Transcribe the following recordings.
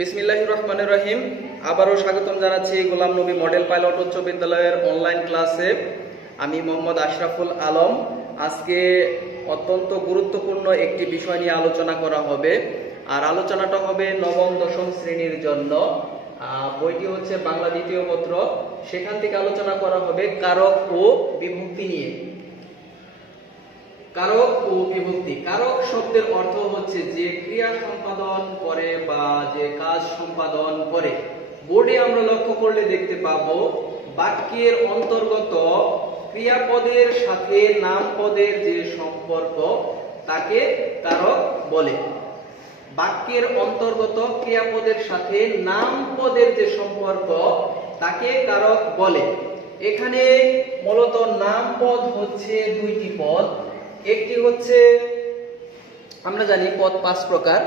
বিসমিল্লাহির রহমানির রহিম। আবারও স্বাগতম জানাচ্ছি গোলাম নবী মডেল পাইলট উচ্চ বিদ্যালয়ের অনলাইন ক্লাসে। আমি মোহাম্মদ আশরাফুল আলম। আজকে অত্যন্ত গুরুত্বপূর্ণ একটি বিষয় নিয়ে আলোচনা করা হবে, আর আলোচনাটা হবে নবম দশম শ্রেণীর জন্য। বইটি হচ্ছে বাংলা দ্বিতীয় পত্র, সেখান থেকে আলোচনা করা হবে কারক ও বিভক্তি নিয়ে। কারক ও বিভক্তি। কারক শব্দের অর্থ হচ্ছে যে ক্রিয়া সম্পাদন করে বা যে কাজ সম্পাদন করে। বোর্ডে আমরা লক্ষ্য করলে দেখতে পাবো বাক্যের অন্তর্গত ক্রিয়াপদের সাথে নামপদের যে সম্পর্ক তাকে কারক বলে। বাক্যের অন্তর্গত ক্রিয়াপদের সাথে নামপদের যে সম্পর্ক তাকে কারক বলে। এখানে মূলত নামপদ হচ্ছে দুইটি পদ। একটি হচ্ছে আমরা জানি পদ 5 প্রকার,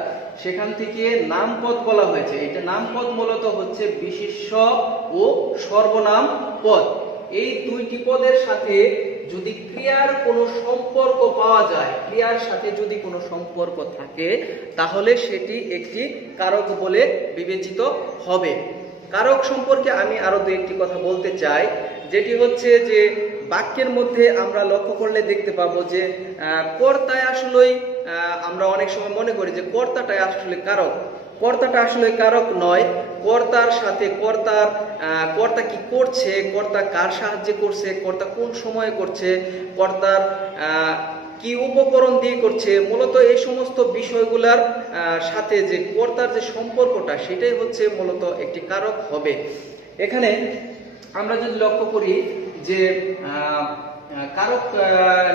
সেখান থেকে নামপদ বলা হয়েছে। এটা নামপদ মূলত হচ্ছে বিশেষ্য ও সর্বনাম পদ। এই দুইটি পদের সাথে যদি ক্রিয়ার কোনো সম্পর্ক পাওয়া যায়, ক্রিয়ার সাথে যদি কোনো সম্পর্ক থাকে, তাহলে সেটি একটি কারক বলে বিবেচিত হবে। কারক সম্পর্কে আমি আরো দু একটি কথা বলতে চাই, যেটি হচ্ছে যে বাক্যের মধ্যে আমরা লক্ষ্য করলে দেখতে পাবো যে কর্তায় আসলেই আমরা অনেক সময় মনে করি যে কর্তাটাই আসলে কারক। কর্তাটা আসলে কারক নয়। কর্তার সাথে কর্তা কি করছে, কর্তা কার সাহায্যে করছে, কর্তা কোন সময়ে করছে, কর্তার কি উপকরণ দিয়ে করছে, মূলত এই সমস্ত বিষয়গুলোর সাথে যে কর্তার যে সম্পর্কটা সেটাই হচ্ছে মূলত একটি কারক হবে। এখানে আমরা যদি লক্ষ্য করি যে কারক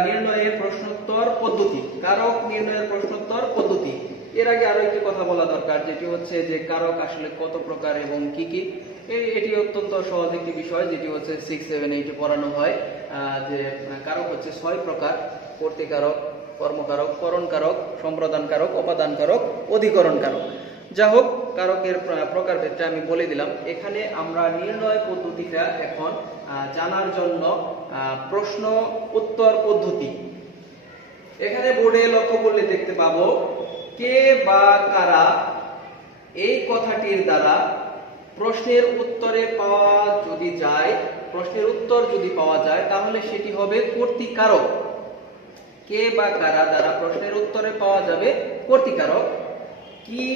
নির্ণয়ের প্রশ্নোত্তর পদ্ধতি, কারক নির্ণয়ের প্রশ্নোত্তর পদ্ধতি। এর আগে আরো একটি কথা বলা দরকার, যেটি হচ্ছে যে কারক আসলে কত প্রকার এবং কি কি। এটি অত্যন্ত সহজ একটি বিষয়, যেটি হচ্ছে 6, 7, 8 পড়ানো হয়। যে কারক হচ্ছে 6 প্রকার: কর্তৃকারক, কর্মকারক, করণকারক, সম্প্রদানকারক, অপাদানকারক, অধিকরণকারক। যা হোক, কারকের প্রকারভেদটা আমি বলে দিলাম। এখানে আমরা নির্ণয় পদ্ধতিটা এখন জানার জন্য প্রশ্ন উত্তর পদ্ধতি। এখানে বোর্ডে লক্ষ্য করলে দেখতে পাবো কে বা কারা এই কথাটির দ্বারা প্রশ্নের উত্তরে পাওয়া যদি যায়, প্রশ্নের উত্তর যদি পাওয়া যায়, তাহলে সেটি হবে কর্তৃকারক। কে বা কারা দ্বারা প্রশ্নের উত্তরে পাওয়া যাবে কর্তৃকারক। কি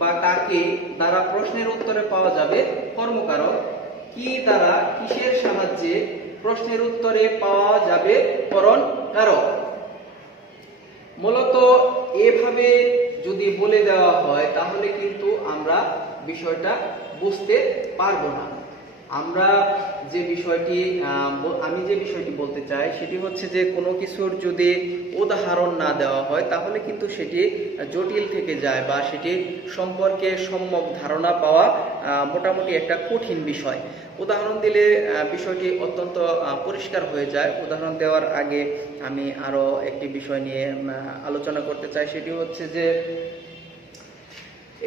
বা কাকে দ্বারা প্রশ্নের উত্তরে পাওয়া যাবে কর্মকারক। কি দ্বারা কিসের সাহায্যে প্রশ্নের উত্তরে পাওয়া যাবে করণকারক। মূলত এভাবে যদি বলে দেওয়া হয় তাহলে কিন্তু আমরা বিষয়টা বুঝতে পারবো না। আমি যে বিষয়টি বলতে চাই সেটি হচ্ছে যে কোনো কিছুর যদি উদাহরণ না দেওয়া হয় তাহলে কিন্তু সেটি জটিল থেকে যায়, বা সেটি সম্পর্কে সম্যক ধারণা পাওয়া মোটামুটি একটা কঠিন বিষয়। উদাহরণ দিলে বিষয়টি অত্যন্ত পরিষ্কার হয়ে যায়। উদাহরণ দেওয়ার আগে আমি আরো একটি বিষয় নিয়ে আলোচনা করতে চাই, সেটি হচ্ছে যে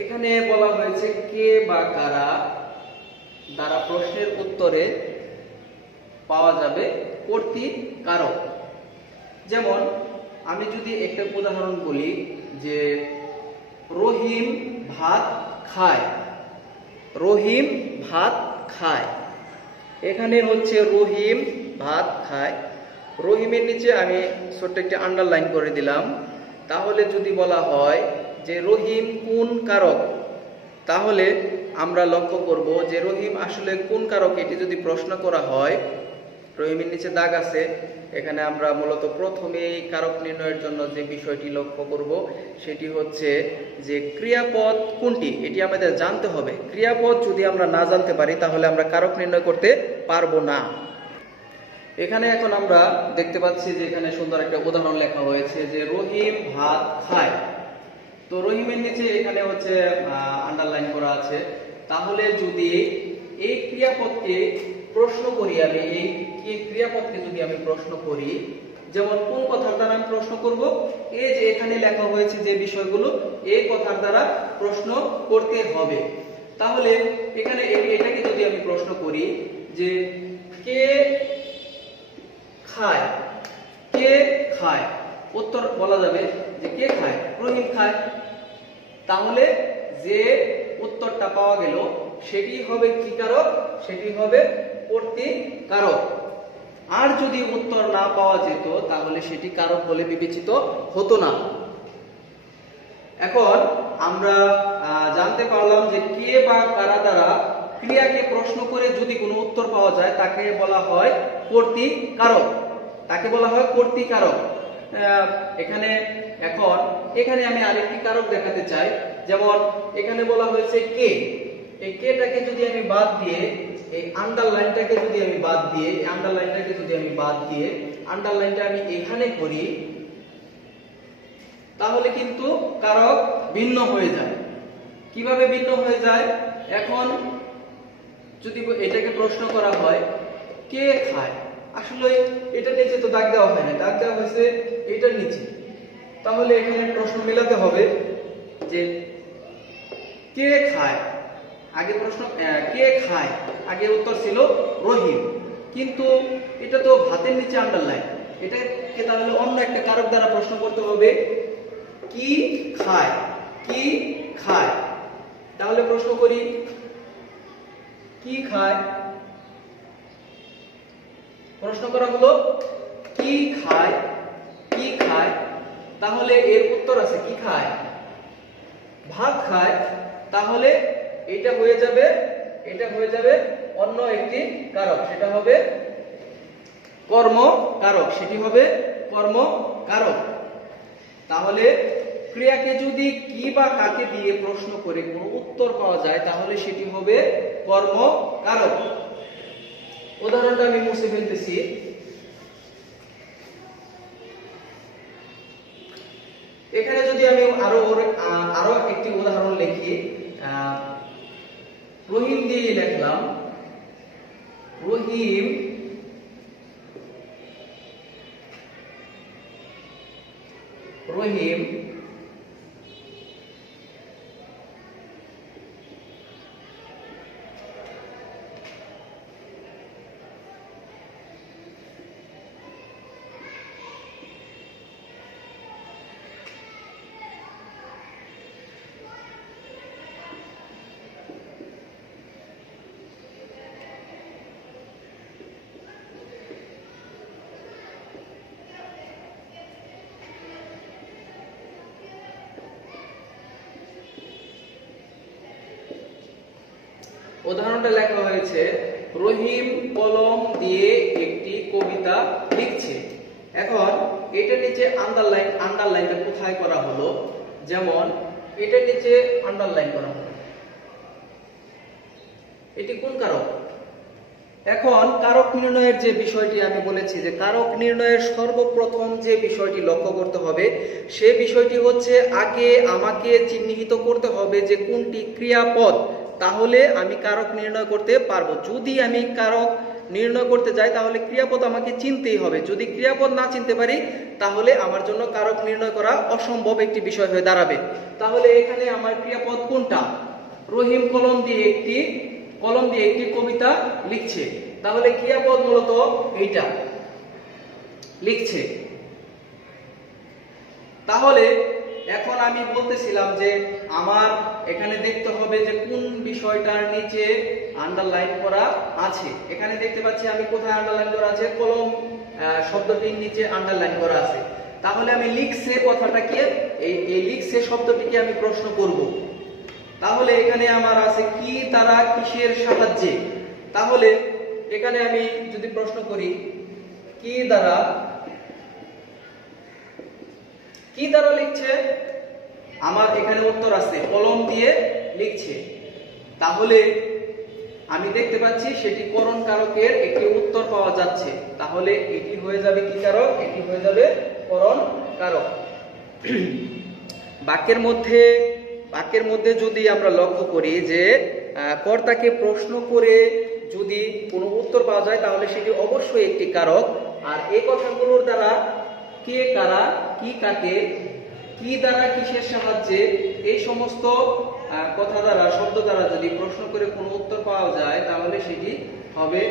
এখানে বলা হয়েছে কে বা কারা দ্বারা প্রশ্নের উত্তরে পাওয়া যাবে কর্তৃকারক। যেমন আমি যদি একটা উদাহরণ বলি যে রহিম ভাত খায়। রহিম ভাত খায়। এখানে হচ্ছে রহিম ভাত খায়। রহিমের নিচে আমি ছোট্ট একটা আন্ডারলাইন করে দিলাম। তাহলে যদি বলা হয় যে রহিম কোন কারক, তাহলে আমরা লক্ষ্য করব যে রহিম আসলে কোন কারক। এটি যদি প্রশ্ন করা হয়, রহিমের নিচে দাগ আছে, এখানে আমরা মূলত প্রথমেই কারক নির্ণয়ের জন্য যে বিষয়টি লক্ষ্য করব সেটি হচ্ছে যে ক্রিয়াপদ কোনটি, এটি আমাদের জানতে হবে। ক্রিয়াপদ যদি আমরা না জানতে পারি তাহলে আমরা কারক নির্ণয় করতে পারবো না। এখানে এখন আমরা দেখতে পাচ্ছি যে এখানে সুন্দর একটা উদাহরণ লেখা হয়েছে যে রহিম ভাত খায়। তো রহিমের নিচে এখানে হচ্ছে আন্ডারলাইন করা আছে। তাহলে যদি এই ক্রিয়াপদকে প্রশ্ন করি, আমি এই ক্রিয়াপদকে যদি আমি প্রশ্ন করি, যেমন কোন কথার দ্বারা আমি প্রশ্ন করব, এই যে এখানে লেখা হয়েছে যে বিষয়গুলো, এই কথার দ্বারা প্রশ্ন করতে হবে। তাহলে এখানে এটাকে যদি আমি প্রশ্ন করি যে কে খায়, কে খায়, উত্তর বলা যাবে যে কে খায়, রহিম খায়। তাহলে যে উত্তরটা উত্তরটা পাওয়া গেল সেটি হবে কি কারক, সেটি হবে কর্তৃকারক। আর যদি উত্তর না পাওয়া যেত তাহলে সেটি কারক বলে বিবেচিত হতো না। এখন আমরা জানতে পারলাম যে কে বা কারা দ্বারা ক্রিয়াকে প্রশ্ন করে যদি কোনো উত্তর পাওয়া যায় তাকে বলা হয় কর্তৃকারক, তাকে বলা হয় কর্তৃকারক। এখানে আমি আরেকটি কারক দেখাতে চাই। যেমন এখানে বলা হয়েছে কে, এই কেটাকে যদি আমি বাদ দিয়ে এই আন্ডারলাইনটাকে যদি আমি বাদ দিয়ে আন্ডারলাইনটা আমি এখানে করি তাহলে কিন্তু কারক ভিন্ন হয়ে যায়। কিভাবে ভিন্ন হয়ে যায়? এখন যদি এটাকে প্রশ্ন করা হয় কে খায়, আসলে এটার নিচে তো দাগ দেওয়া হয় না, দাগ দেওয়া হয়েছে এটার নিচে। তাহলে এখানে প্রশ্ন মেলাতে হবে যে কে খায়। আগে প্রশ্ন কে খায়, আগে উত্তর ছিল রহিম, কিন্তু এটা তো ভাতের নিচে আন্ডারলাইন, এটাকে তাহলে অন্য একটা কারক দ্বারা প্রশ্ন করতে হবে কি খায়, কি খায়। তাহলে প্রশ্ন করি কি খায়, প্রশ্ন করা হলো কি খায়, কি খায়। তাহলে এর উত্তর আছে কি খায়, ভাত খায়। তাহলে এটা হয়ে যাবে অন্য একটি কারক, সেটা হবে কর্মকারক, সেটি হবে কর্মকারক। তাহলে ক্রিয়াকে যদি কি বা কাকে দিয়ে প্রশ্ন করে কোনো উত্তর পাওয়া যায় তাহলে সেটি হবে কর্মকারক। উদাহরণটা আমি মুছে ফেলতেছি। এখানে যদি আমি আরো একটি উদাহরণ লিখি, রহিম দিয়ে লিখলাম রহিম উদাহরণটা লেখা হয়েছে রহিম কলম দিয়ে একটি কবিতা লিখছে। এখন এটার নিচে আন্ডারলাইনটা কোথায় করা হলো? যেমন এটার নিচে আন্ডারলাইন করা হলো, এটি কোন কারক? এখন কারক নির্ণয়ের যে বিষয়টি আমি বলেছি যে কারক নির্ণয়ের সর্বপ্রথম যে বিষয়টি লক্ষ্য করতে হবে সে বিষয়টি হচ্ছে আগে আমাকে চিহ্নিত করতে হবে যে কোনটি ক্রিয়াপদ, তাহলে আমি কারক নির্ণয় করতে পারবো। যদি আমি কারক নির্ণয় করতে যাই তাহলে ক্রিয়াপদ আমাকে চিনতেই হবে। যদি ক্রিয়াপদ না চিনতে পারি তাহলে আমার জন্য কারক নির্ণয় করা অসম্ভব একটি বিষয় হয়ে দাঁড়াবে। তাহলে এখানে আমার ক্রিয়াপদ কোনটা? রহিম কলম দিয়ে একটি কবিতা লিখছে, তাহলে ক্রিয়াপদ মূলত এইটা লিখছে। তাহলে এখন আমি বলতেছিলাম যে আমার এখানে দেখতে হবে যে কোন বিষয়টার নিচে আন্ডারলাইন করা আছে। এখানে দেখতে পাচ্ছি আমি কোথায় আন্ডারলাইন করা আছে, কলম শব্দটির নিচে আন্ডারলাইন করা আছে। তাহলে আমি লিখছে কথাটাকে এই লিখছে শব্দটিকে আমি প্রশ্ন করব। তাহলে এখানে আমার আছে কি দ্বারা কিসের সাহায্যে। তাহলে এখানে আমি যদি প্রশ্ন করি কি দ্বারা লিখছে, আমার এখানে উত্তর আছে কলম দিয়ে লিখছে। তাহলে আমি দেখতে পাচ্ছি সেটি করণ কারকের একটি উত্তর পাওয়া যাচ্ছে। তাহলে এটি হয়ে যাবে কি কারক? এটি হয়ে যাবে করণ কারক। বাক্যের মধ্যে যদি আমরা লক্ষ্য করি যে কর্তাকে প্রশ্ন করে যদি কোনো উত্তর পাওয়া যায় তাহলে সেটি অবশ্যই একটি কারক। আর এই কথাগুলোর দ্বারা কে কারা, কি কাকে, কি দ্বারা কিসের সাহায্যে, এই সমস্ত কথা দ্বারা শব্দ দ্বারা যদি প্রশ্ন করে কোনো উত্তর পাওয়া যায় তাহলে সেটি হবে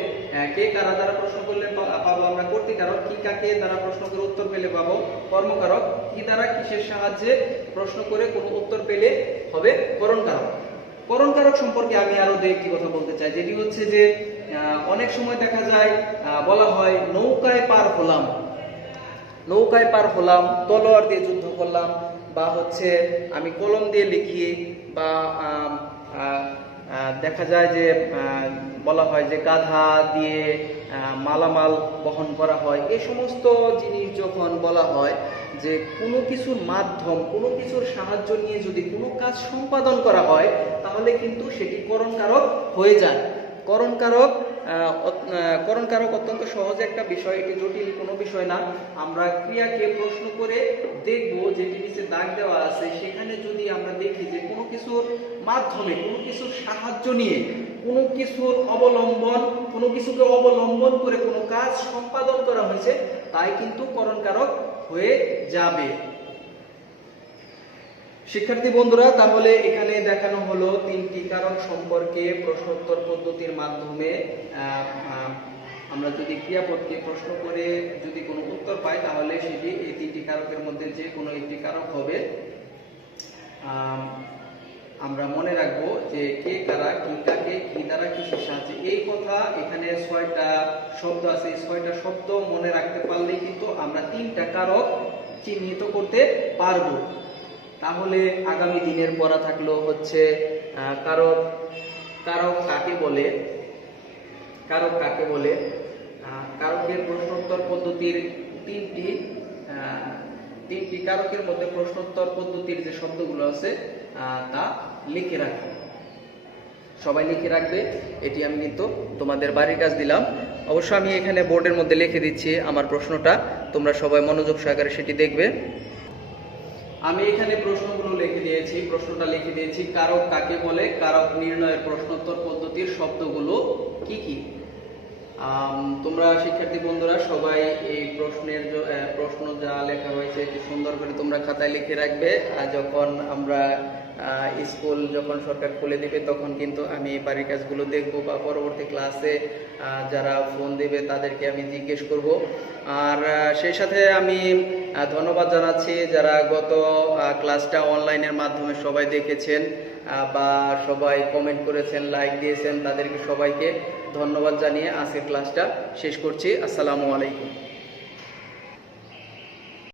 কে কারা দ্বারা প্রশ্ন করলে পাবো আমরা কর্তৃকারক, কি কাকে দ্বারা প্রশ্ন করে উত্তর পেলে পাবো কর্মকারক, কি দ্বারা কিসের সাহায্যে প্রশ্ন করে কোনো উত্তর পেলে হবে করণকারক। করণ কারক সম্পর্কে আমি আরো একটি কথা বলতে চাই, যেটি হচ্ছে যে অনেক সময় দেখা যায় বলা হয় নৌকায় পার হলাম, নৌকায় পার হলাম, তলোয়ার দিয়ে যুদ্ধ করলাম, বা হচ্ছে আমি কলম দিয়ে লিখি, বা দেখা যায় যে বলা হয় যে গাধা দিয়ে মালামাল বহন করা হয়। এই সমস্ত জিনিস যখন বলা হয় যে কোনো কিছুর মাধ্যম, কোনো কিছুর সাহায্য নিয়ে যদি কোনো কাজ সম্পাদন করা হয়, তাহলে কিন্তু সেটি করণ কারক হয়ে যায়। করণ কারক অত্যন্ত সহজ একটা বিষয়, এটি জটিল কোনো বিষয় না। আমরা ক্রিয়াকে প্রশ্ন করে দেখব, যেটি নিচে দাগ দেওয়া আছে সেখানে যদি আমরা দেখি যে কোনো কিছুর মাধ্যমে, কোনো কিছুর সাহায্য নিয়ে, কোনো কিছুর অবলম্বন, কোনো কিছুকে অবলম্বন করে কোনো কাজ সম্পাদন করা হয়েছে, তাই কিন্তু করণ কারক হয়ে যাবে। শিক্ষার্থী বন্ধুরা, তাহলে এখানে দেখানো হলো তিনটি কারক সম্পর্কে প্রশ্নোত্তর পদ্ধতির মাধ্যমে আমরা যদি ক্রিয়াপদকে প্রশ্ন করে যদি কোনো উত্তর পাই, তাহলে সেটি এই তিনটি কারকের মধ্যে যে কোনো একটি কারক হবে। আমরা মনে রাখবো যে কে কারা, কি কাকে, কি দ্বারা, কিসের সাহায্যে, এই কথা এখানে 6টা শব্দ আছে। এই 6টা শব্দ মনে রাখতে পারলেই কিন্তু আমরা তিনটা কারক চিহ্নিত করতে পারবো। তাহলে আগামী দিনের পড়া থাকলো হচ্ছে কারক কাকে বলে, কারক কাকে বলে, কারকের প্রশ্নোত্তর পদ্ধতির তিনটি কারকের মধ্যে প্রশ্নোত্তর পদ্ধতির যে শব্দগুলো আছে তা লিখে রাখবে। সবাই লিখে রাখবে, এটি আমি কিন্তু তোমাদের বাড়ির কাজ দিলাম। অবশ্য আমি এখানে বোর্ডের মধ্যে লিখে দিচ্ছি আমার প্রশ্নটা, তোমরা সবাই মনোযোগ সহকারে সেটি দেখবে। আমি এখানে প্রশ্নগুলো লিখে দিয়েছি, প্রশ্নটা লিখে দিয়েছি কারক কাকে বলে, কারক নির্ণয়ের প্রশ্নোত্তর পদ্ধতির শব্দগুলো কি কি। তোমরা শিক্ষার্থী বন্ধুরা সবাই এই প্রশ্ন যা লেখা হয়েছে এটি সুন্দর করে তোমরা খাতায় লিখে রাখবে। যখন আমরা স্কুল যখন সরকার খুলে দিবে, তখন কিন্তু আমি বাড়ির কাজগুলো দেখবো, বা পরবর্তী ক্লাসে যারা ফোন দেবে তাদেরকে আমি জিজ্ঞেস করব। আর সেই সাথে আমি ধন্যবাদ জানাচ্ছি যারা গত ক্লাসটা অনলাইনের মাধ্যমে সবাই দেখেছেন, বা সবাই কমেন্ট করেছেন, লাইক দিয়েছেন, তাদেরকে সবাইকে ধন্যবাদ জানিয়ে আজকের ক্লাসটা শেষ করছি। আসসালামু আলাইকুম।